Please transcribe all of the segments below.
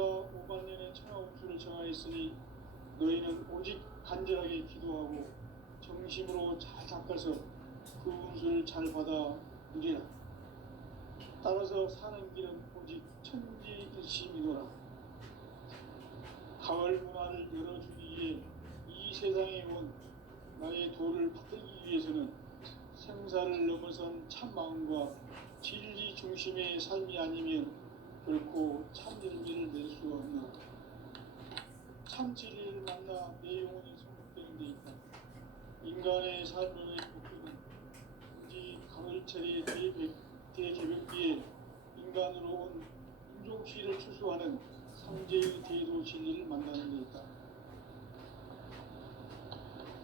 내가 5만 년의 천하운수를 정하였으니 너희는 오직 간절하게 기도하고 정심으로 잘 닦아서 그 운수를 잘 받아 누리라. 따라서 사는 길은 오직 천지일심이노라. 가을 문화를 열어주기 위해 이 세상에 온 나의 도를 받들기 위해서는 생사를 넘어선 참마음과 진리 중심의 삶이 아니면 결코 참열매를 낼 수 없노라. 참 진리를 만나 내 영혼이 성숙되는 데 있다. 인간의 삶의 목표는 오직 가을철의 대개벽기에 인간으로 온 인종시를 추수하는 상제의 대도 진리를 만나는 데 있다.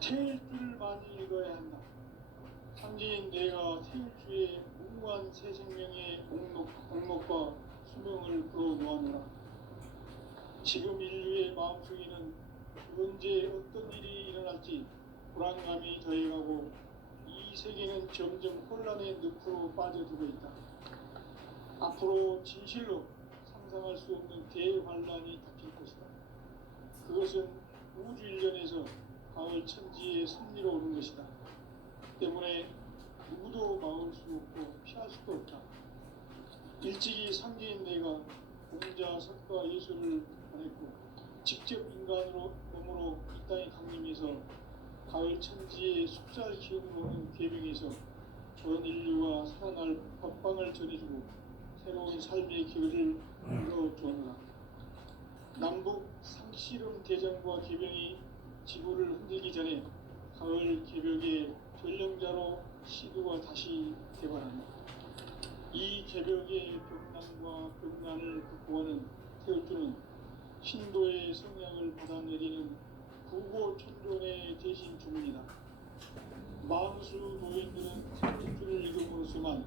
태일 줄을 많이 읽어야 한다. 상제인 내가 태일주의 무궁한 새 생명의 목록과 수명을 끌어놓아노라. 지금 인류의 마음속에는 언제 어떤 일이 일어날지 불안감이 더해가고 이 세계는 점점 혼란의 늪으로 빠져들고 있다. 앞으로 진실로 상상할 수 없는 대환란이 닥칠 것이다. 그것은 우주 일련에서 가을 천지의 섭리로 오는 것이다. 때문에 누구도 막을 수 없고 피할 수도 없다. 일찍이 상제인 내가 공자, 석가, 예수를 보냈고 직접 인간으로 몸으로 이 땅에 강림해서 가을 천지의 숲살 기운으로 오는 계명에서 전 인류가 살아날 법방을 전해주고 새로운 삶의 길을 열어주었노라. 남북 상씨름 대전과 계병이 지구를 흔들기 전에 가을 개벽의 전령자로 시도가 다시 개발한다. 이 개벽의 벽난과 벽난을 극복하는 태엽주는 신도의 성향을 받아내리는 구고천존의 대신 주문이다. 만수 도인들은 태엽주를 읽음으로써만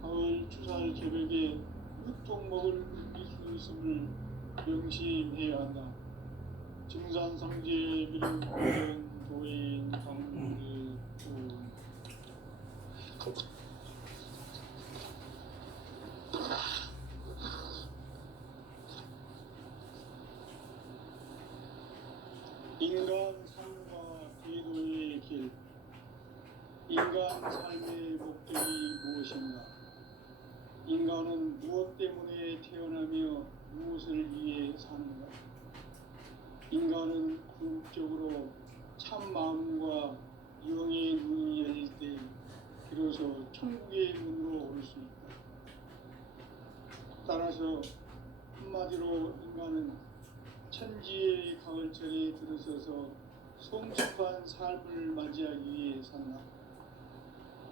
가을 추살 개벽의 끝통목을 느낄 수 있음을 명심해야 한다. 증산상제 미륵 도인 강리 인간 삶과 대도의 길. 인간 삶의 목적이 무엇인가? 인간은 무엇 때문에 태어나며 무엇을 위해 사는가? 인간은 궁극적으로 참 마음과 영의 눈이 열릴 때 비로소 천국의 문으로 올 수 있다. 따라서 한마디로 인간은 천지의 가을철에 들어서서 성숙한 삶을 맞이하기 위해 산다.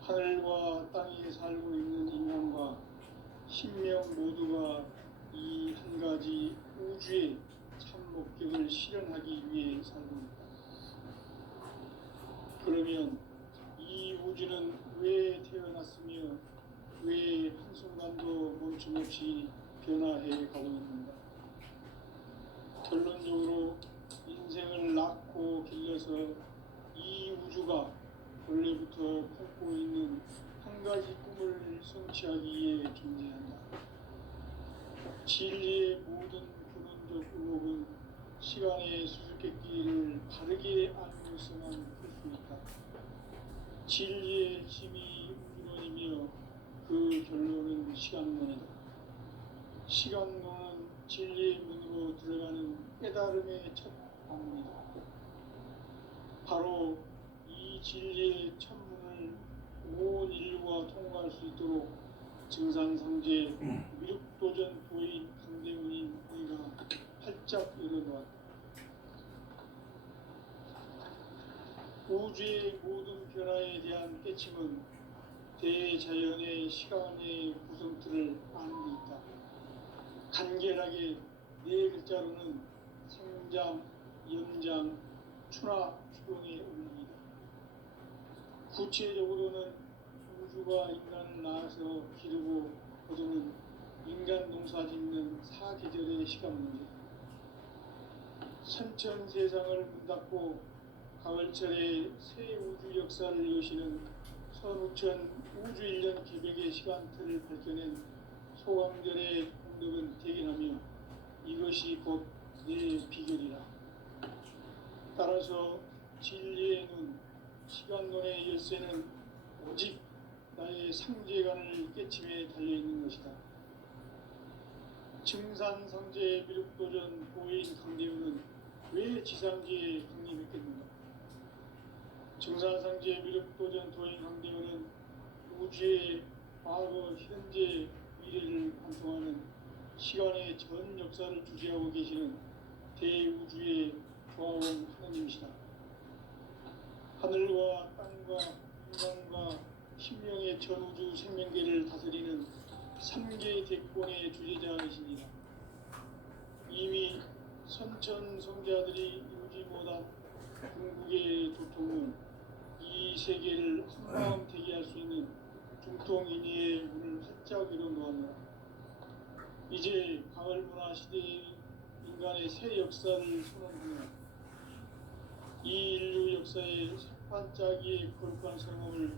하늘과 땅에 살고 있는 인간과 신명 모두가 이 한 가지 우주의 참 목적을 실현하기 위해 살고 있다. 그러면 이 우주는 왜 태어났으며 왜 한순간도 멈춤없이 변화해 가고 있는가? 결론적으로 인생을 낳고 길러서 이 우주가 원래부터 품고 있는 한 가지 꿈을 성취하기 위해 존재한다. 진리의 모든 근원적 의혹은 시간의 수수께끼를 바르게 알고서만 풀 수 있다. 진리의 힘이 우주론이며 그 결론은 시간론이다. 시간론은 진리의 문으로 들어가는 깨달음의 첫 방문이다. 바로 이 진리의 첫 문을 온 인류가 통과할 수 있도록 증산상제 미륵도전 도인 강대문인 우리가 활짝 열어놓았다. 우주의 모든 변화에 대한 깨침은 대자연의 시간의 구성틀을 아는 데 있다. 간결하게 네 글자로는 생장, 연장, 추나 추동의 원리이다. 구체적으로는 우주가 인간을 낳아서 기르고 거두는 인간 농사 짓는 사계절의 시간 문제. 선천 세상을 문 닫고 가을철에 새 우주 역사를 여시는 선우천 우주 1년 개벽의 시간틀을 밝혀낸 소강절의 공덕은 대견하며 이것 이것이 곧 내 비결이라. 따라서 진리의 눈, 시간론의 열쇠는 오직 나의 상제관을 깨침에 달려있는 것이다. 증산상제 미륵도전 보인 강대우는 왜 지상계에 강림했겠는가? 증산상제 미륵도전 도인 강대우는 우주의 과거, 현재, 미래를 관통하는 시간의 전 역사를 주재하고 계시는 대우주의 조화원 하나님이시다. 하늘과 땅과 인간과 신명의 전우주 생명계를 다스리는 3개 대권의 주제자이십니다. 이미 선천성자들이 이루지 못한 궁극의 도통은 이 세계를 한마음 되게 할 수 있는 중통인의의 문을 활짝 열어놓았노라. 이제 가을 문화 시대의 인간의 새 역사를 선언하며 이 인류 역사의 색반짝이의 거룩한 성험을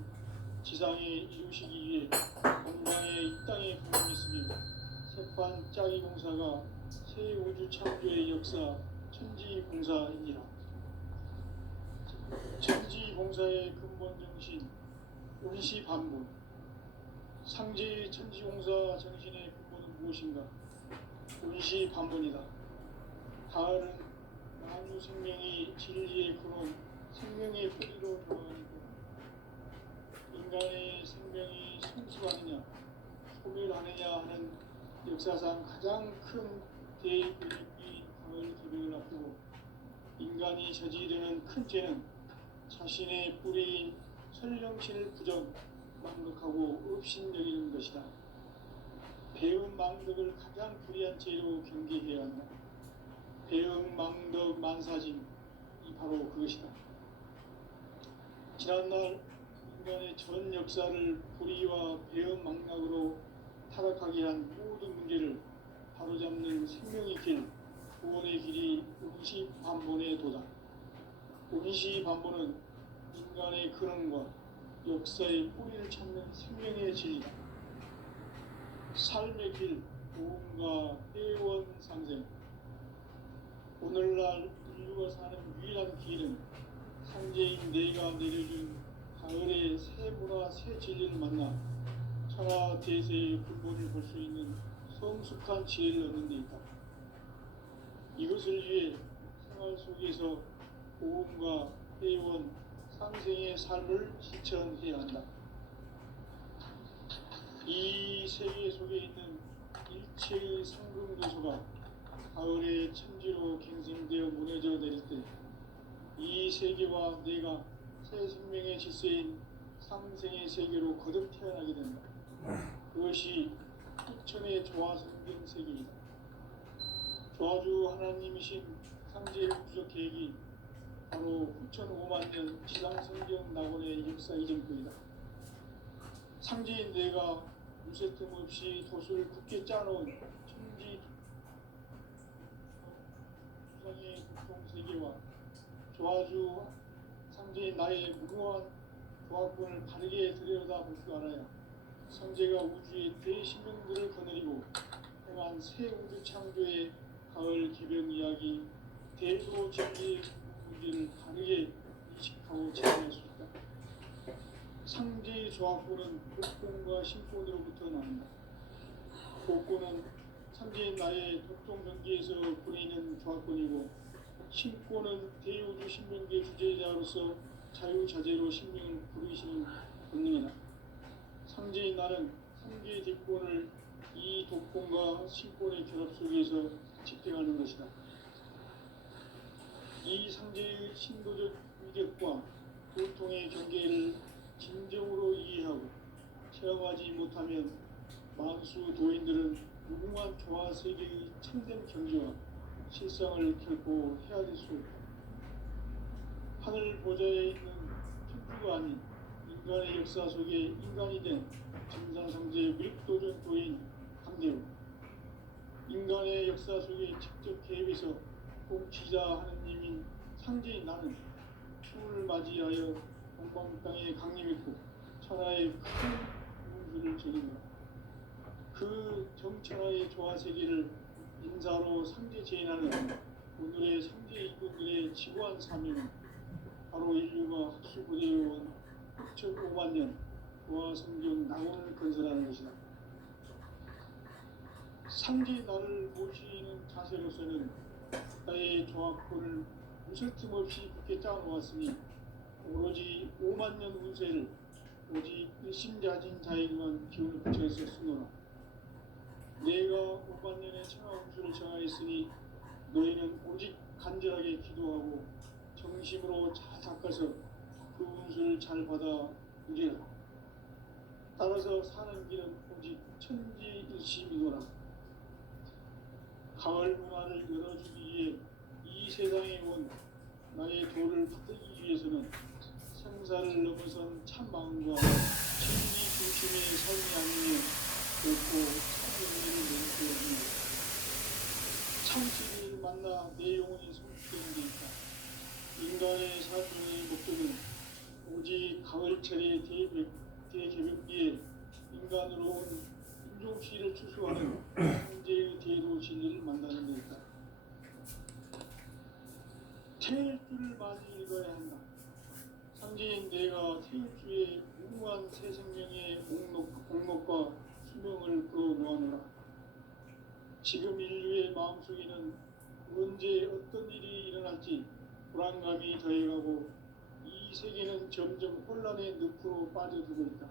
지상에 이루시기 위해 건강에 이 땅에 강림했으며 색반짝이 공사가 새 우주 창조의 역사 천지봉사이니라. 천지봉사의 근본 정신 운시반본. 상제의 천지봉사 정신의 근본은 무엇인가? 운시반본이다. 가을은 만유 생명이 진리의 근원, 생명의 뿌리로 돌아가니까 인간의 생명이 성숙하느냐, 소멸하느냐 하는 역사상 가장 큰 대변혁이 가을 기백을 앞두고 인간이 저지르는 큰 죄는 자신의 뿌리인 설령신을 부정, 망덕하고 업신여기는 것이다. 배음 망덕을 가장 불의한 죄로 경계해야 한다. 배음 망덕 만사짐이 바로 그것이다. 지난날 인간의 전 역사를 불의와 배음 망락으로 타락하게 한 모든 문제를 바로잡는 생명의 길, 구원의 길이 운시반본의 도다. 운시반본은 인간의 근원과 역사의 뿌리를 찾는 생명의 진리다. 삶의 길, 도움과 회원 상생. 오늘날 인류가 사는 유일한 길은 상제인 내가 내려준 가을의 새 문화, 새 진리를 만나 천하 대세의 근본을 볼 수 있는 성숙한 지혜를 얻는 데 있다. 이것을 위해 생활 속에서 도움과 회원, 상생의 삶을 실천해야 한다. 이 세계 속에 있는 일체의 상금 요소가 가을의 천지로 갱생되어 무너져 내릴 때 이 세계와 내가 새 생명의 질서인 상생의 세계로 거듭 태어나게 된다. 그것이 후천의 조화성경 세계이다. 조화주 하나님이신 상제의 우주적 계획이 바로 후천 5만 년 지상성경 낙원의 역사 이전뿐이다. 상제인 내가 무쇠 틈 없이 도수를 굳게 짜놓은 천지 주상의 국동세계와 조화주 상제인 나의 무모한 조화권을 바르게 들여다볼 줄 알아야 상제가 우주의 대신명들을 거느리고 행한 새 우주 창조의 가을 기병 이야기 대도 진리의 문제를 바르게 인식하고 제안할 수 있다. 상제의 조화권은 복권과 신권으로부터 나온다. 복권은 상제인 나의 독종 경계에서 보이는 조화권이고 신권은 대우주 신명계 주제자로서 자유자재로 신명을 부르시는 본능이다. 상제인 나는 상계의 뒷권을 이 독권과 신권의 결합 속에서 집행하는 것이다. 이 상제의 신도적 위력과 고통의 경계를 진정으로 이해하고 체험하지 못하면 만수 도인들은 무궁한 조화 세계의 참된 경지와 실상을 결코 헤아릴 수 없다. 하늘 보좌에 있는 천주가 아닌 인간의 역사 속에 인간이 된 증산상제 미륵도전 도인 강대우. 인간의 역사 속에 직접 개입해서 공치자 하느님인 상제인 나는 추을 맞이하여 동방 땅에 강림했고 천하의 큰 우주를 전인다. 그 정천하의 조화 세계를 인사로 상제 제인하는 오늘의 상제 이군들의 지구한 사명은 바로 인류가 학수부대에 온 6,500만 년 부하 성경 낙원을 건설하는 것이다. 상제 나를 모시는 자세로서는 나의 조합권을 무설틈 없이 굳게 짜놓았으니 오로지 5만 년 운세를 오직 일심자진 자에게만 기운을 붙여서 쓰노라. 내가 5만 년의 천하 운수를 정하였으니 너희는 오직 간절하게 기도하고 정심으로 잘 닦아서 그 운수를 잘 받아 누리라. 따라서 사는 길은 오직 천지일심이노라. 가을 문화를 열어주기 위해 이 세상에 온 나의 도를 받들기 위해서는 생사를 넘어선 참 마음과 진리 중심의 삶이 아니면 결코 참 은혜를 누릴 수 없는 참치를 만나 내 영혼이 성숙되는 데 있다. 인간의 삶의 목적은 오직 가을철의 대개벽비에 인간으로 온 인종시를 추수하는 현재의 대도 진리를 만나는 데 있다. 태일주를 많이 읽어야 한다. 상제인 내가 태일주의 무궁한 새 생명의 목록과 수명을 풀어놓아노라. 지금 인류의 마음속에는 언제 어떤 일이 일어날지 불안감이 더해가고 이 세계는 점점 혼란의 늪으로 빠져들고 있다.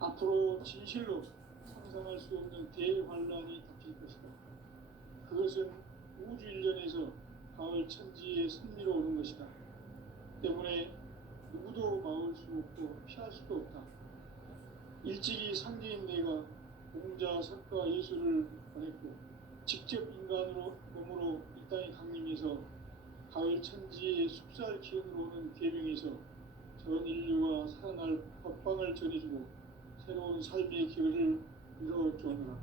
앞으로 진실로 상상할 수 없는 대환란이 닥칠 것이다. 그것은 우주 일련에서 가을 천지의 섭리로 오는 것이다. 때문에 누구도 막을 수 없고 피할 수도 없다. 일찍이 상제인 내가 공자, 석가, 예수를 보냈고 직접 인간으로 몸으로 이 땅에 강림해서 가을 천지의 숲살 기운으로 오는 계명에서 전 인류가 살아날 법방을 전해주고 새로운 삶의 기회를 이뤄주었노라.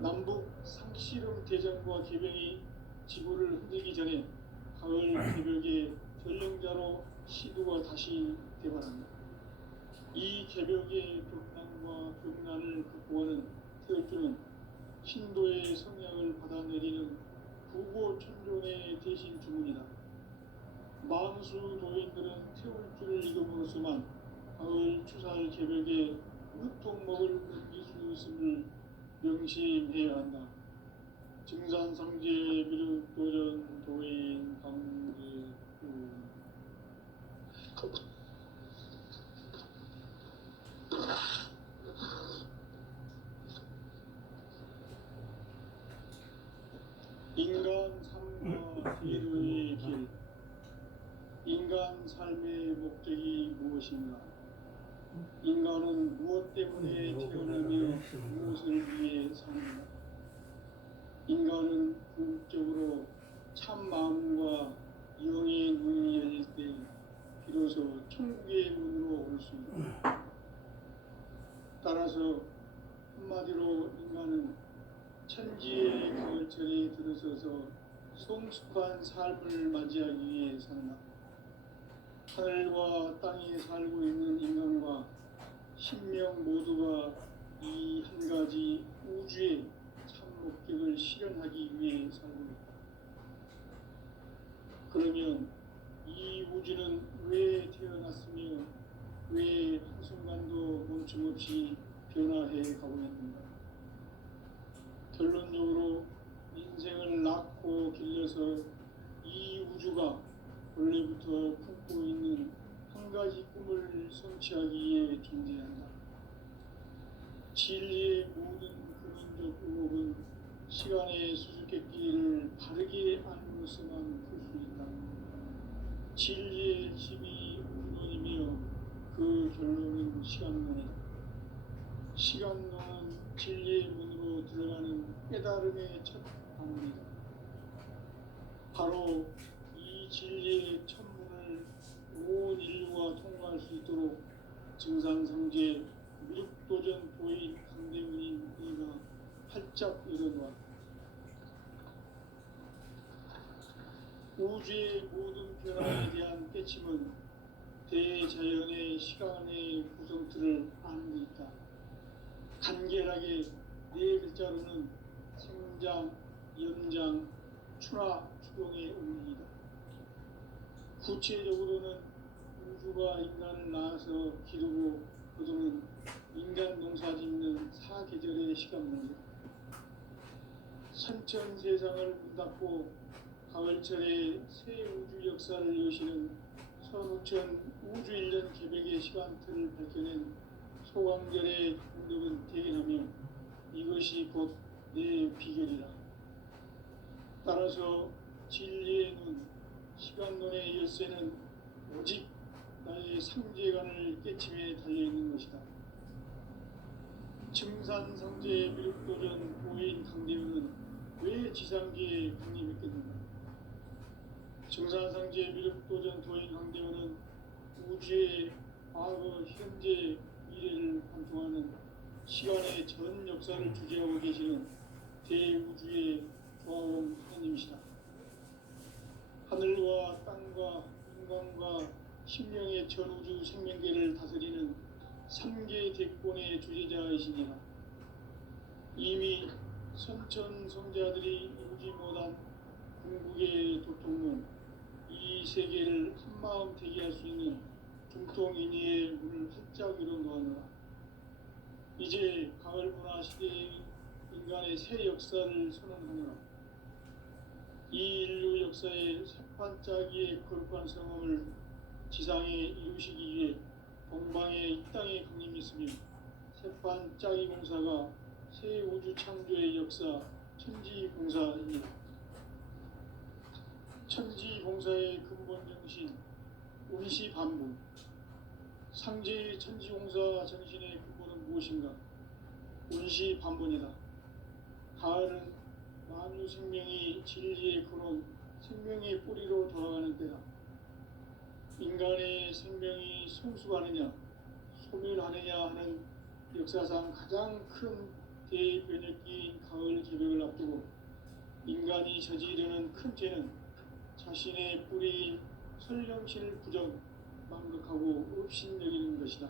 남북 상씨름 대전과 개병이 지구를 흔들기 전에 가을 개벽의 전령자로 시두가 다시 대발한다. 이 개벽의 벽난과 벽난을 극복하는 태울주는 신도의 성향을 받아내리는 부고천존의 대신 주문이다. 만수 도인들은 태울주를 이름으로서만 가을 추살 개벽에 무통목을 넘길 수 있음을 명심해야 한다. 증산상제 미륵도전 도인 강제구 인간 삶과 기도의 길. 인간 삶의 목적이 무엇인가? 인간은 무엇 때문에 태어나며 무엇을 위해 사는가? 인간은 궁극적으로 참 마음과 영의 문이 열릴 때 비로소 천국의 문으로 올 수 있다. 따라서 한마디로 인간은 천지의 가을철에 들어서서 성숙한 삶을 맞이하기 위해 산다. 하늘과 땅에 살고 있는 인간과 신명 모두가 이 한 가지 우주의 참 목적을 실현하기 위해 살고 있다. 그러면 이 우주는 왜 태어났으며 왜 한순간도 멈춤없이 변화해 가고 있는가? 결론적으로 인생을 낳고 길러서 이 우주가 원래부터 품고 있는 한 가지 꿈을 성취하기 위해 존재한다. 진리의 모든 근원적 의혹은 시간의 수수께끼를 바르게 알므로서만 풀 수 있다. 진리의 핵심이 근원이며 그 결론은 시간론이다. 시간론은 진리의 문으로 들어가는 깨달음의 첫 방문이다. 바로 이 진리의 첫 문을 온 인류가 통과할 수 있도록 증산상제 미륵도전 도인 강대문인 이가 활짝 열어놓았다. 우주의 모든 변화에 대한 깨침은 대자연의 시간의 구성틀을 아는 데 있다. 간결하게 네 글자로는 산장, 연장, 추나 추동의 운명이다. 구체적으로는 우주가 인간을 낳아서 기르고 거두는 인간 농사 짓는 사계절의 시간문이다. 선천 세상을 문 닫고 가을철에 새 우주 역사를 여시는 선우천 우주일년 개백의 시간틀을 밝혀낸 소강절의 공덕은 대견하며 이것이 곧 내 비결이라. 따라서 진리의 눈, 시간론의 열쇠는 오직 나의 상제관을 깨침에 달려있는 것이다. 증산상제 미륵도전 보인 강대원은 왜 지상계에 강림했겠는가? 증산상제 미륵도전 도인 강대원은 우주의 과거, 현재, 미래를 관통하는 시간의 전 역사를 주재하고 계시는 대우주의 조화원 하나님이시다. 하늘과 땅과 인간과 신명의 전우주 생명계를 다스리는 3개 대권의 주제자이시니라. 이미 선천성자들이 이루지 못한 궁극의 도통론, 이 세계를 한마음 대기할 수 있는 중통인의의 문을 활짝 열어놓았노라. 이제 가을 문화 시대의 인간의 새 역사를 선언하노라. 이 인류 역사의 새반짝이의 거룩한 성험을 지상에 이루시기 위해 동방에 이 땅에 강림했으며 새반짝이 공사가 새 우주 창조의 역사 천지공사입니다. 천지공사의 근본 정신 운시반부. 상제의 천지공사 정신의 근본은 무엇인가? 운시반본이다. 가을은 만유 생명이 진리의 근원, 생명의 뿌리로 돌아가는 때다. 인간의 생명이 성숙하느냐, 소멸하느냐 하는 역사상 가장 큰 대변혁기인 가을 개벽을 앞두고 인간이 저지르는 큰 죄는 자신의 뿌리인 설령신을 부정, 망극하고 업신여기는 것이다.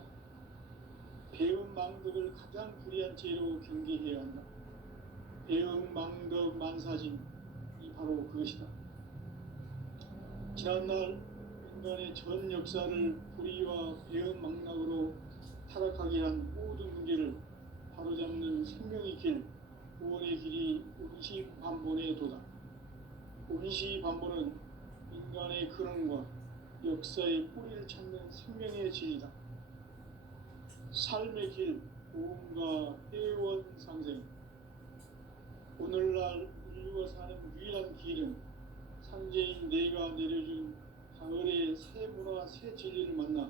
배은 망덕을 가장 불의한 죄로 경계해야 한다. 배은 망덕 만사진이 바로 그것이다. 지난날 인간의 전 역사를 불의와 배은 망락으로 타락하게 한 모든 문제를 바로잡는 생명의 길, 구원의 길이 운시반본의 도다. 운시반본은 인간의 근원과 역사의 뿌리를 찾는 생명의 진리다. 삶의 길, 고음과 회원 상생. 오늘날 인류가 사는 유일한 길은 상제인 내가 내려준 가을의 새 문화, 새 진리를 만나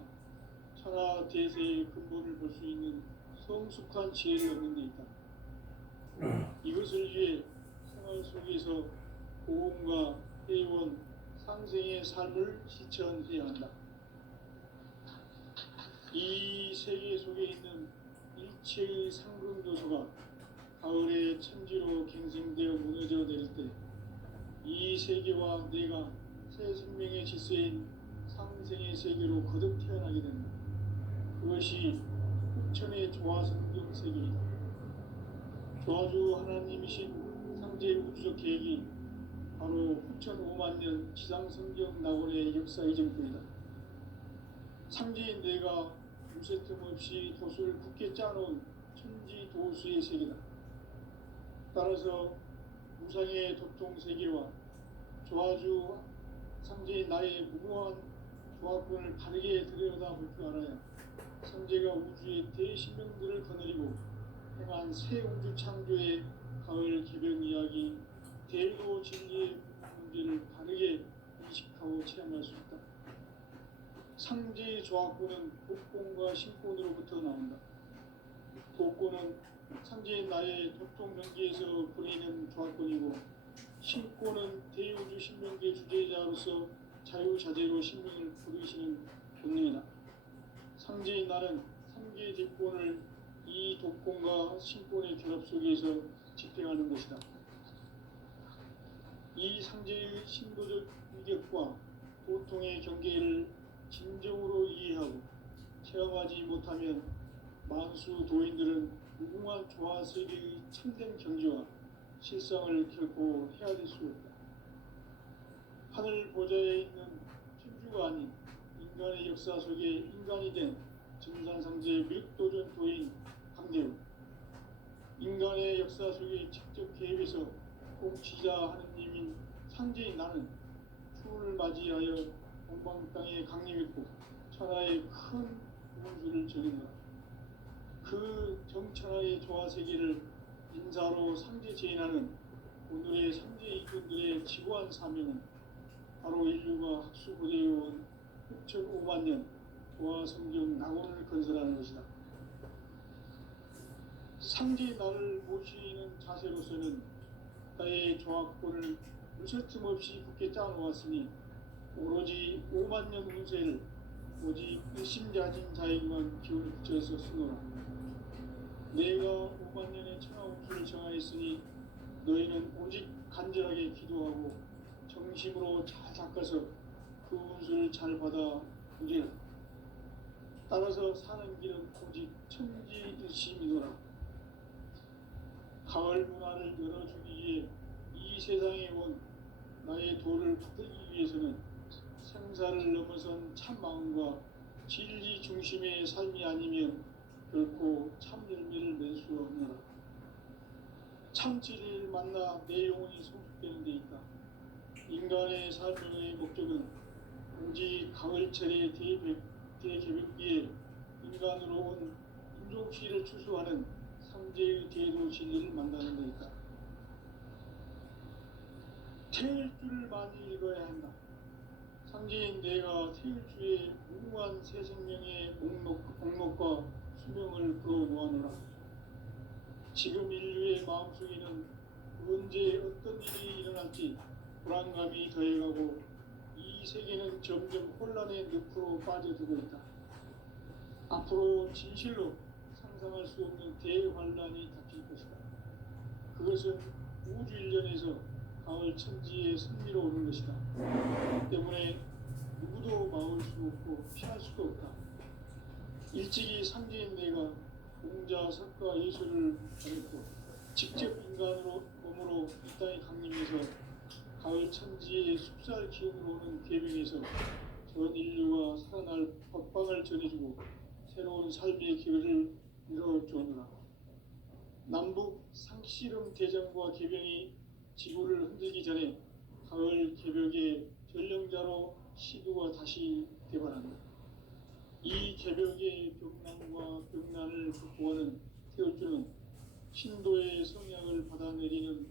천하 대세의 근본을 볼 수 있는 성숙한 지혜를 얻는 데 있다. 이것을 위해 생활 속에서 고음과 회원, 상생의 삶을 실천해야 한다. 이 세계 속에 있는 일체의 상승도서가 가을의 천지로 갱생되어 무너져 내릴 때 이 세계와 내가 새 생명의 질서인 상생의 세계로 거듭 태어나게 된다. 그것이 흑천의 조화성경 세계이다. 조화주 하나님이신 상제 우주적 계획이 바로 흑천 5만 년 지상성경 낙원의 역사 이전뿐이다. 상제인 내가 무쇠 틈 없이 도수를 굳게 짜놓은 천지 도수의 세계다. 따라서 무상의 도통 세계와 조화주 상제인 나의 무모한 조화권을 바르게 들여다볼 줄 알아야 상제가 우주의 대신명들을 거느리고 행한 새 우주 창조의 가을 개벽 이야기, 대도 진리의 문제를 바르게 인식하고 체험할 수 있다. 상제의 조화권은 복권과 신권으로부터 나온다. 복권은 상제인 나의 도통 경계에서 보이는 조화권이고, 신권은 대우주 신명계 주제자로서 자유자재로 신명을 부르시는 본능이다. 상제인 나는 3개의 대권을 이 독권과 신권의 결합 속에서 집행하는 것이다. 이 상제의 신도적 위격과 고통의 경계를 진정으로 이해하고 체험하지 못하면 만수 도인들은 무궁한 조화 세계의 참된 경지와 실상을 결코 헤아릴 수 없다. 하늘 보좌에 있는 천주가 아닌 인간의 역사 속에 인간이 된 증산상제 밀도전도인 강대우, 인간의 역사 속에 직접 개입해서 통치자 하느님인 상제인 나는 추운을 맞이하여 동방 땅에 강림했고 천하의 큰 운수를 전했노라. 그 정천하의 조화세계를 인사로 상제 제인하는 오늘의 상제 이군들의 지고한 사명은 바로 인류가 학수고대해온 6,500만 년 조화성경 낙원을 건설하는 것이다. 상제 나를 모시는 자세로서는 나의 조합권을 무설틈 없이 굳게 짜놓았으니 오로지 5만 년 운세를 오직 일심자진 자에게만 기운을 붙여서 쓰노라. 내가 5만 년의 천하 운수를 정하였으니 너희는 오직 간절하게 기도하고 정심으로 잘 닦아서 그 운수를 잘 받아 누리라. 따라서 사는 길은 오직 천지일심이노라. 가을 문화를 열어주기 위해 이 세상에 온 나의 도를 붙들기 위해서는 생사를 넘어선 참 마음과 진리 중심의 삶이 아니면 결코 참 열매를 맺을 수 없노라. 참 진리를 만나 내 영혼이 성숙되는 데 있다. 인간의 삶의 목적은 오직 가을철의 대개벽기에 인간으로 온 인종시를 추수하는 상제의 대도 진리를 만나는 데 있다. 태일 줄을 많이 읽어야 한다. 상제인 내가 태일 주에 무궁한 새 생명의 목록과 수명을 풀어놓아노라. 지금 인류의 마음속에는 언제 어떤 일이 일어날지 불안감이 더해가고 이 세계는 점점 혼란의 늪으로 빠져들고 있다. 앞으로 진실로 상상할 수 없는 대환란이 닥칠 것이다. 그것은 우주 일련에서 가을 천지의 승리로 오는 것이다. 때문에 누구도 막을 수 없고 피할 수도 없다. 일찍이 상제인 내가 공자, 석가, 예술을 가르쳐 직접 인간으로 몸으로 이 땅에 강림해서 가을 천지의 숲살 기운으로 오는 계명에서 전 인류가 살아날 법방을 전해주고 새로운 삶의 기회를 이뤄주오노라. 남북 상씨름 대전과 개병이 지구를 흔들기 전에 가을 개벽의 전령자로 시두가 다시 개발한다. 이 개벽의 병난과 병난을 극복하는 태울주는 신도의 성향을 받아내리는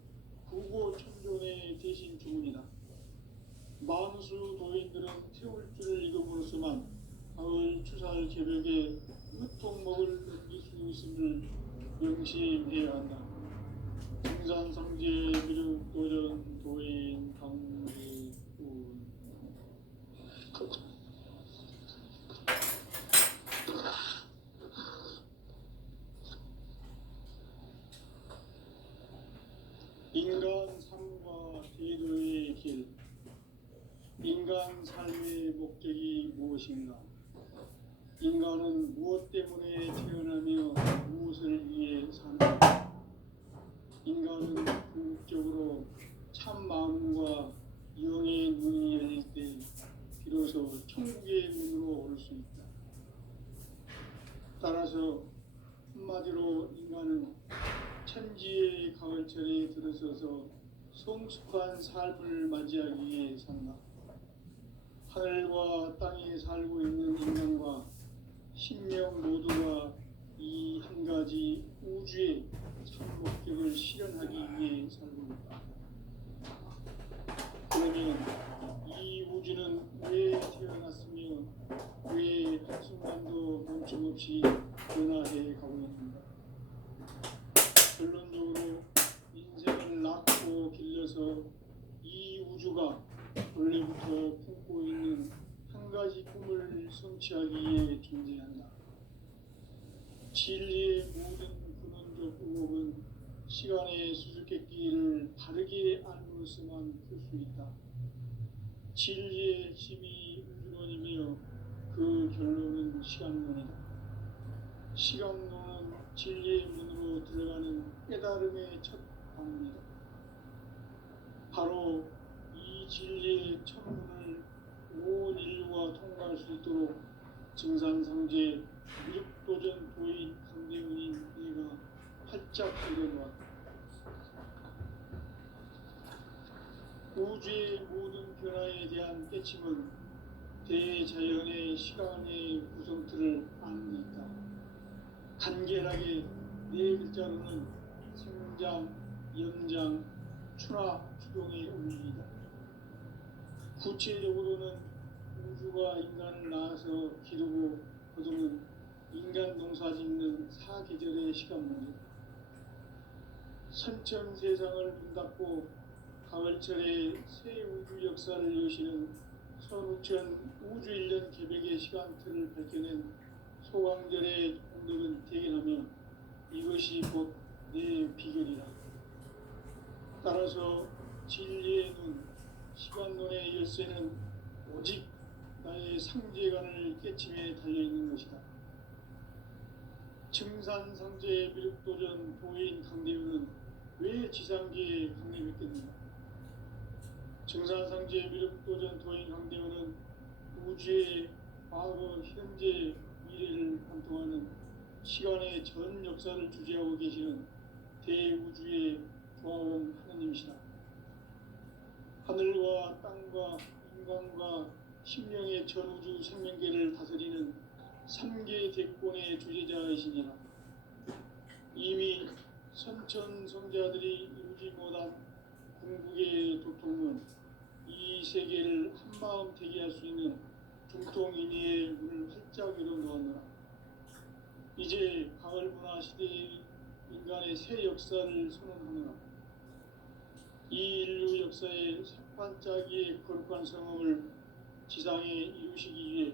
구고천존의 대신 주문이다. 만수 도인들은 태울주를 읽음으로써만 가을 추살 개벽의 으통목을 넘길 수 있음을 명심해야 한다. 등산상제 비륵도전 도인 강대군. 인간 삶과 대도의 길. 인간 삶의 목적이 무엇인가? 인간은 무엇 때문에 태어나며 무엇을 위해 사는가? 인간은 궁극적으로 참 마음과 영의 문이 열릴 때 비로소 천국의 문으로 오를 수 있다. 따라서 한마디로 인간은 천지의 가을철에 들어서서 성숙한 삶을 맞이하기 위해 산다. 하늘과 땅에 살고 있는 인간과 신명 모두가 이 한 가지 우주의 참 목적을 실현하기 위해 살고 있다. 그러면 이 우주는 왜 태어났으며 왜 한순간도 멈춤없이 변화해 가고 있는가? 결론적으로 인생을 낳고 길러서 이 우주가 원래부터 품고 있는 한 가지 꿈을 성취하기 위해 존재한다. 진리의 모든 근원적 의혹은 시간의 수수께끼를 바르게 알므로서만 풀 수 있다. 진리의 핵심이 우주론이며 그 결론은 시간론이다. 시간론은 진리의 문으로 들어가는 깨달음의 첫 방문이다. 바로 이 진리의 천문을 온 인류가 통과할 수 있도록 증산상제 미륵도전 도인 강대훈인 내가 활짝 일어놓았다. 우주의 모든 변화에 대한 깨침은 대자연의 시간의 구성틀을 아는 데 있다. 간결하게 네 글자로는 생장, 연장, 추나 추동의 원리이다. 구체적으로는 우주가 인간을 낳아서 기르고 거두는 인간 농사 짓는 사계절의 시간 문제. 선천 세상을 문닫고 가을철에 새 우주 역사를 여시는 선우천 우주 1년 개백의 시간틀을 밝혀낸 소강절의 공덕은 대견하며 이것이 곧 내 비결이라. 따라서 진리의 눈, 시간론의 열쇠는 오직 나의 상제관을 깨침에 달려있는 것이다. 증산상제 미륵도전 도인 강대훈은 왜 지상계에 강림했겠는가? 증산상제 미륵도전 도인 강대훈은 우주의 과거, 현재, 미래를 관통하는 시간의 전 역사를 주재하고 계시는 대우주의 조화원 하느님이시다. 하늘과 땅과 인간과 심령의 전우주 생명계를 다스리는 3계 대권의 주제자이시니라. 이미 선천성자들이 이루지 못한 궁극의 도통은 이 세계를 한마음 되게 할 수 있는 중통인의의 문을 활짝 열어놓았노라. 이제 가을 문화 시대의 인간의 새 역사를 선언하노라. 이 인류 역사의 새반짝이의 거룩한 성음을 지상에 이루시기 위해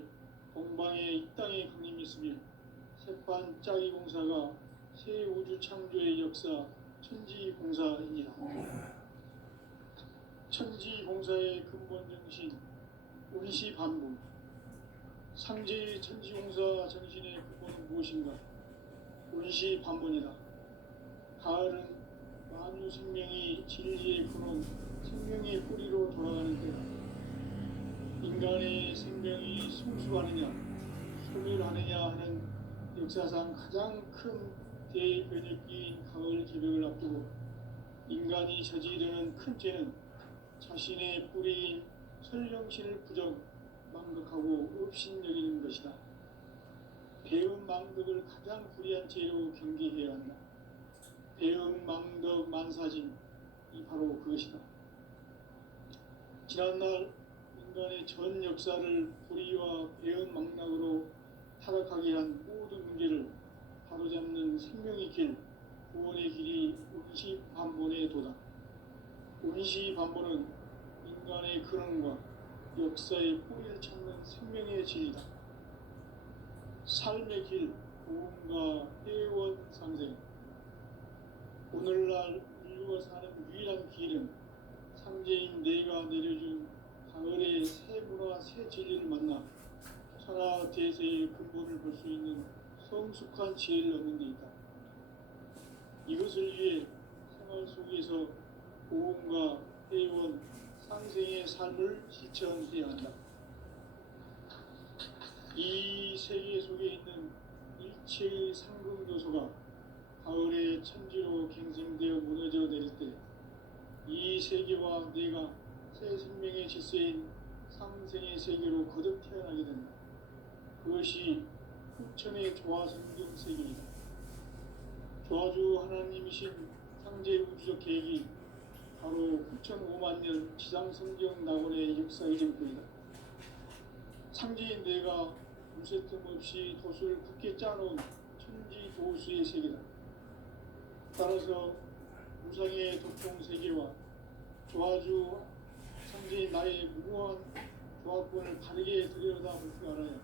동방의 이 땅에 강림했으며 새반짝이 공사가 새 우주 창조의 역사 천지공사이니라. 천지공사의 근본 정신 운시반복. 상제의 천지공사 정신의 근본은 무엇인가? 운시반복이다. 가을은 만유 생명이 진리의 근원, 생명의 뿌리로 돌아가는 때다. 인간의 생명이 성숙하느냐, 소멸하느냐 하는 역사상 가장 큰 대변혁기인 가을 개벽을 앞두고 인간이 저지르는 큰 죄는 자신의 뿌리인 설령신을 부정, 망덕하고 업신여기는 것이다. 배은 망덕을 가장 불의한 죄로 경계해야 한다. 배은 망덕 만사짐이 바로 그것이다. 지난날 인간의 전 역사를 불의와 배은 망락으로 타락하게 한 모든 문제를 바로잡는 생명의 길, 구원의 길이 운시반본의 도다. 운시반본은 인간의 근원과 역사의 뿌리를 찾는 생명의 진리다. 삶의 길, 구원과 회원 상생. 오늘날 인류가 사는 유일한 길은 상제인 내가 내려준 가을의 새 문화, 새 진리를 만나 천하 대세의 근본을 볼 수 있는 성숙한 지혜를 얻는 데 있다. 이것을 위해 생활 속에서 고음과 회원, 상생의 삶을 실천해야 한다. 이 세계 속에 있는 일체의 상승요소가 가을의 천지로 갱생되어 무너져 내릴 때 이 세계와 내가 새 생명의 질서인 상생의 세계로 거듭 태어나게 된다. 그것이 후천의 조화성경 세계이다. 조화주 하나님이신 상제 우주적 계획이 바로 후천 5만 년 지상성경 낙원의 역사의 정권이다. 상제인 내가 무쇠틈 없이 돛을 굳게 짜놓은 천지 도수의 세계다. 따라서 무상의 도통 세계와 조화주 상제인 나의 무모한 조화권을 바르게 들여다볼 줄 알아야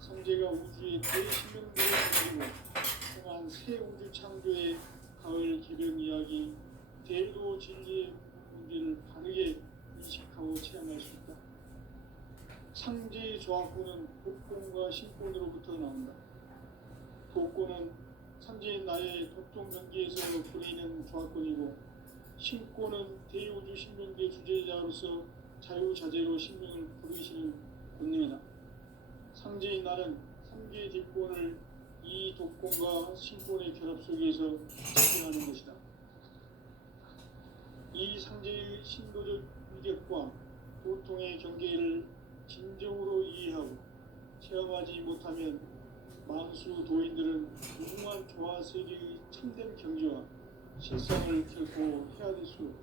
상제가 우주의 대신명들을 가지고 행한 새 우주 창조의 가을 개변 이야기, 대도 진리의 문제를 바르게 인식하고 체험할 수 있다. 상제의 조화권은 복권과 신권으로부터 나온다. 복권은 상제인 나의 독종 경기에서 부리는 조화권이고, 신권은 대우주 신명대 주제자로서 자유자재로 신명을 부르시는 권능이다. 상제인 나는 상계 뒷권을 이 독권과 신권의 결합 속에서実現하는 것이다. 이 상제의 신도적 위력과 고통의 경계를 진정으로 이해하고 체험하지 못하면 만수 도인들은 무궁한 조화 세계의 참된 경지와 실상을 결코 헤아릴 수 없다.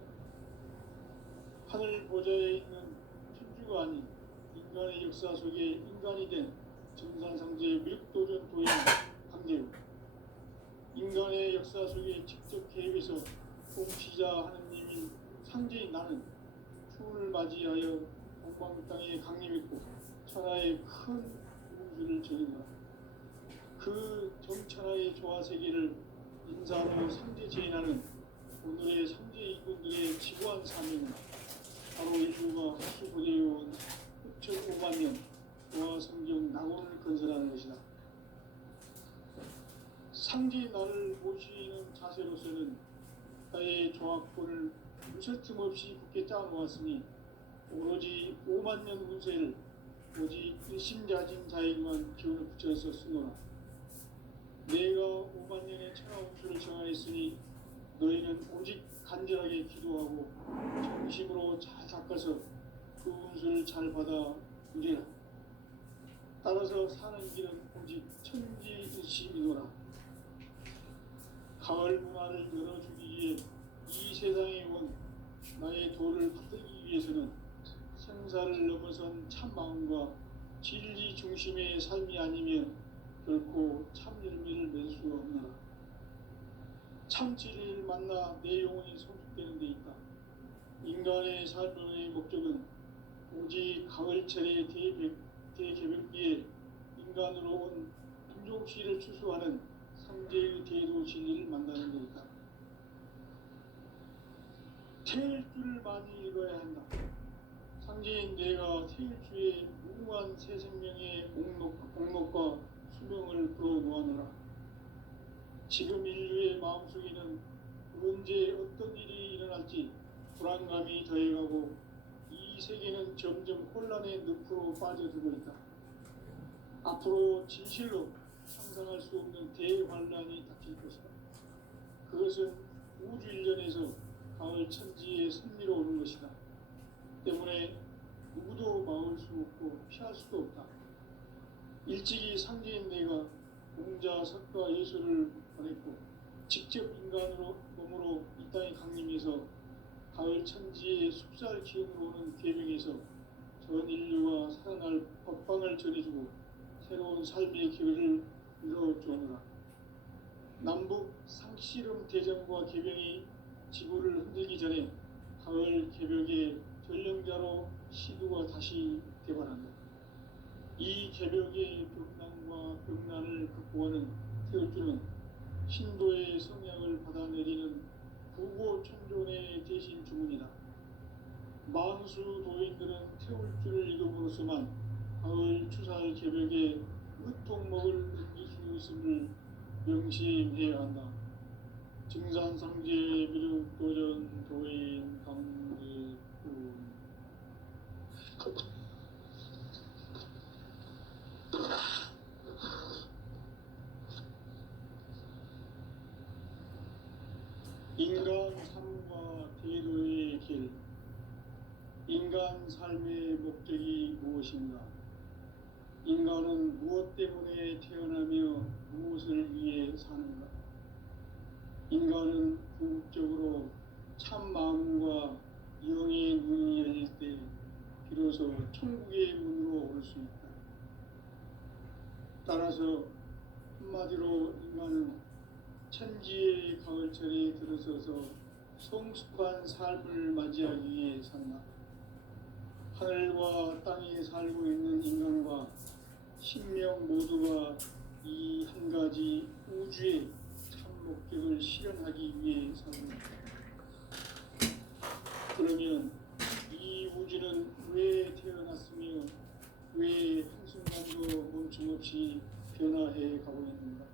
하늘 보좌에 있는 천주가 아닌 인간의 역사 속에 인간이 된 정산상제의 무력도전 도인 강제우, 인간의 역사 속에 직접 개입해서 통치자 하느님인 상제인 나는 추운을 맞이하여 동방 땅에 강림했고 천하의 큰 운수를 전한다. 그 정천하의 조화세계를 인사로 상제제인하는 오늘의 상제 이군들의 지구한 사명은 바로 인류가 수보되어온 6,500만 년 조화성경 낙원을 건설하는 것이다. 상제인 나를 모시는 자세로서는 나의 조합권을 무설틈 없이 굳게 짜놓았으니 오로지 5만 년 운세를 오직 일심자진 자에게만 기운을 붙여서 쓰노라. 내가 5만 년의 천하 운수를 정하였으니 너희는 오직 간절하게 기도하고 정심으로 잘 닦아서 그 운수를 잘 받아 누리라. 따라서 사는 길은 오직 천지일심이노라. 가을 문화를 열어주기 위해 이 세상에 온 나의 도를 받들기 위해서는 생사를 넘어선 참 마음과 진리 중심의 삶이 아니면 결코 참 열매를 맺을 수가 없노라. 참 진리를 만나 내 영혼이 성숙되는 데 있다. 인간의 삶의 목적은 오직 가을철의 대개벽기에 인간으로 온 품종씨를 추수하는 상제의 대도 진리를 만나는 데 있다. 태일주를 많이 읽어야 한다. 상제인 내가 태일주의 무궁한 새 생명의 옥록과 수명을 불어놓아노라. 지금 인류의 마음속에는 언제 어떤 일이 일어날지 불안감이 더해가고 이 세계는 점점 혼란의 늪으로 빠져들고 있다. 앞으로 진실로 상상할 수 없는 대환란이 닥칠 것이다. 그것은 우주 일련에서 가을 천지의 승리로 오는 것이다. 때문에 누구도 막을 수 없고 피할 수도 없다. 일찍이 상제인 내가 공자, 석가, 예수를 보냈고 직접 인간으로 몸으로 이 땅에 강림해서 가을 천지의 숲살 기운으로 오는 계명에서 전 인류가 살아날 법방을 전해주고 새로운 삶의 기회를 이뤄주오노라. 남북 상씨름 대전과 개병이 지구를 흔들기 전에 가을 개벽의 전령자로 시두가 다시 개발한다. 이 개벽의 벽난과 벽난을 극복하는 태울주는 신도의 성약을 받아내리는 부고천존의 대신 주문이다. 만수 도인들은 태울주를 읽음으로써만 가을 추살 개벽의 으통목을 느낄 수 있음을 명심해야 한다. 증산상제 미륵도전 도인 강제군 인간 삶과 대도의 길. 인간 삶의 목적이 무엇인가? 인간은 무엇 때문에 태어나며 무엇을 위해 사는가? 인간은 궁극적으로 참 마음과 영의 문이 열릴 때 비로소 천국의 문으로 올 수 있다. 따라서 한마디로 인간은 천지의 가을철에 들어서서 성숙한 삶을 맞이하기 위해 산다. 하늘과 땅에 살고 있는 인간과 신명 모두가 이 한 가지 우주의 참 목적을 실현하기 위해 산다. 그러면 이 우주는 왜 태어났으며 왜 한순간도 멈춤없이 변화해 가고 있는가?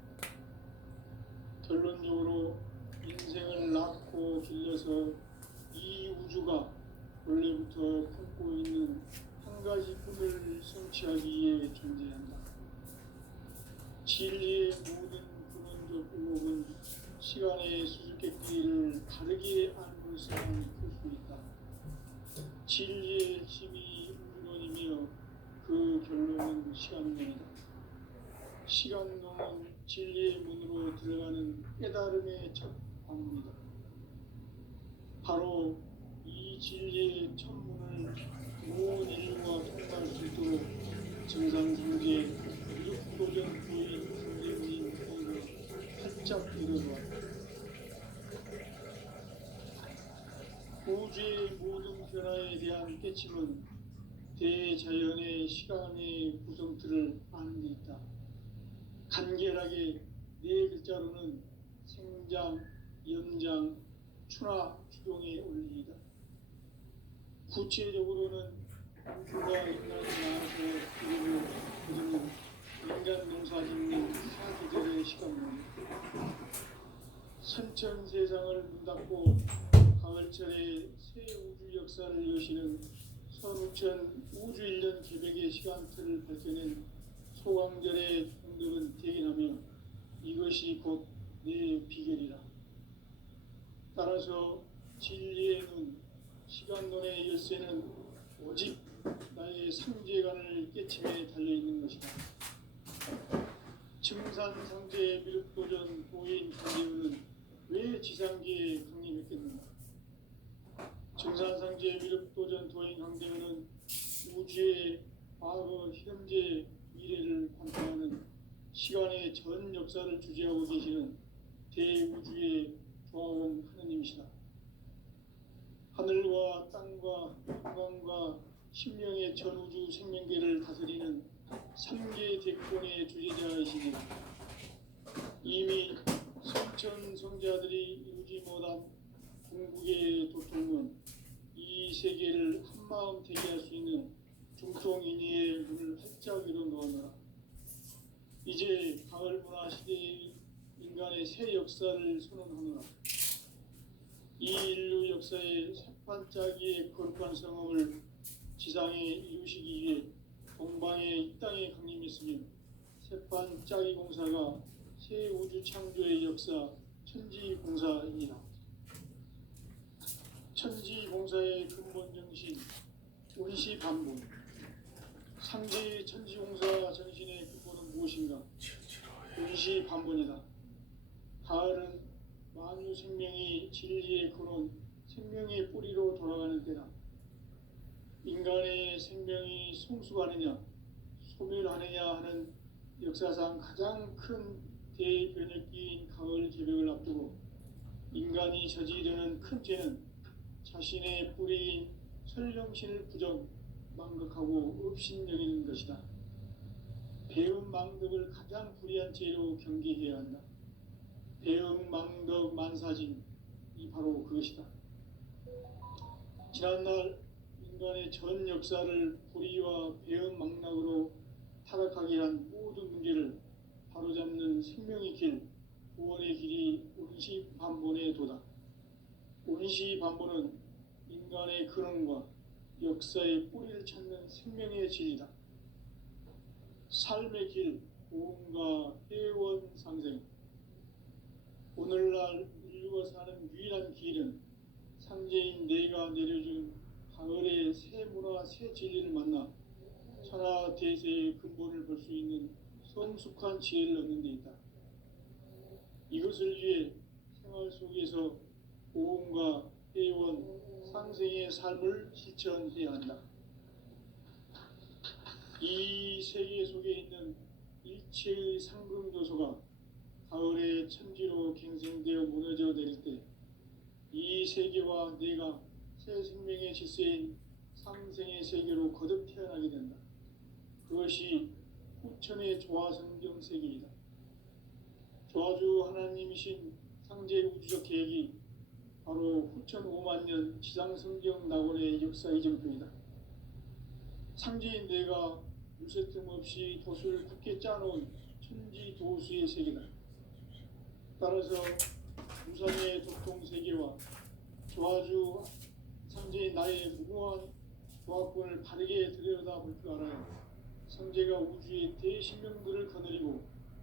결론적으로 인생을 낳고 길러서 이 우주가 원래부터 품고 있는 한 가지 꿈을 성취하기 위해 존재한다. 진리의 모든 근원적 의혹은 시간의 수수께끼를 다르게 알고서만 풀 수 있다. 진리의 핵심이 우주론이며 그 결론은 시간론이다. 시간론은 진리의 문으로 들어가는 깨달음의 첫 방문이다. 바로 이 진리의 첫 문을 온 인류가 통과할 수 있도록 정상상제 육도전 부인 강대문인 이를 활짝 열어놓았다. 우주의 모든 변화에 대한 깨침은 대자연의 시간의 구성틀을 아는 데 있다. 간결하게 네 글자로는 생장, 연장, 추나 추동의 원리이다. 구체적으로는 우주가 인간을 낳아서 그리고 그들은 인간 농사짓는 사계절의 시간론이다. 선천 세상을 문닫고 가을철에 새 우주 역사를 여시는 선우천 우주 1년 계백의 시간틀을 밝혀낸 소강절의 동력은 대견하며 이것이 곧 내 비결이라. 따라서 진리의 눈, 시간론의 열쇠는 오직 나의 상제관을 깨침에 달려있는 것이다. 증산상제 미륵도전 도인 강대우는 왜 지상계에 강림했겠는가? 증산상제 미륵도전 도인 강대우는 우주의 과거, 현재, 미래를 관통하는 시간의 전 역사를 주재하고 계시는 대우주의 조화원 하느님이시다. 하늘과 땅과 인간과 심령의 전우주 생명계를 다스리는 3계 대권의 주제자이시니 이미 성천 성자들이 이루지 못한 궁극의 도통은 이 세계를 한마음 되게 할 수 있는 중통인의의 문을 활짝 열어 놓아노라. 이제 가을 문화 시대의 인간의 새 역사를 선언하노라. 이 인류 역사의 새반짝이의 거룩한 성험을 지상에 이루시기 위해 동방의 이 땅에 강림했으며 새반짝이 공사가 새 우주 창조의 역사 천지공사이니라. 천지공사의 근본 정신 원시반복. 상제의 천지공사 정신의 근본은 무엇인가? 원시반복이다. 가을은 만유 생명이 진리의 근원, 생명의 뿌리로 돌아가는 때다. 인간의 생명이 성숙하느냐, 소멸하느냐 하는 역사상 가장 큰 대변혁기인 가을 개벽을 앞두고 인간이 저지르는 큰 죄는 자신의 뿌리인 설령신을 부정, 망각하고 업신여기는 것이다. 배음 망덕을 가장 불의한 죄로 경계해야 한다. 배음 망덕 만사진이 바로 그것이다. 지난날 인간의 전 역사를 불의와 배음 망락으로 타락하게 한 모든 문제를 바로잡는 생명의 길, 구원의 길이 원시반본의 도다. 원시반본은 인간의 근원과 역사의 뿌리를 찾는 생명의 진리다. 삶의 길, 고음과 회원 상생. 오늘날 인류가 사는 유일한 길은 상제인 내가 내려준 가을의 새 문화, 새 진리를 만나 천하 대세의 근본을 볼 수 있는 성숙한 지혜를 얻는 데 있다. 이것을 위해 생활 속에서 고음과 회원, 상생의 삶을 실천해야 한다. 이 세계 속에 있는 일체의 상금 요소가 가을의 천지로 갱생되어 무너져 내릴 때 이 세계와 내가 새 생명의 질서인 상생의 세계로 거듭 태어나게 된다. 그것이 후천의 조화성경 세계이다. 조화주 하나님이신 상제 우주적 계획이 바로 후천 5만 년 지상성경 낙원의 역사 이정표이다. 상제인 내가 유세 틈 없이 도수를 굳게 짜놓은 천지 도수의 세계다. 따라서 무상의 도통 세계와 조화주 성제인 나의 무궁한 조합권을 바르게 들여다볼 줄 알아요. 성제가 우주의 대신명들을 거느리고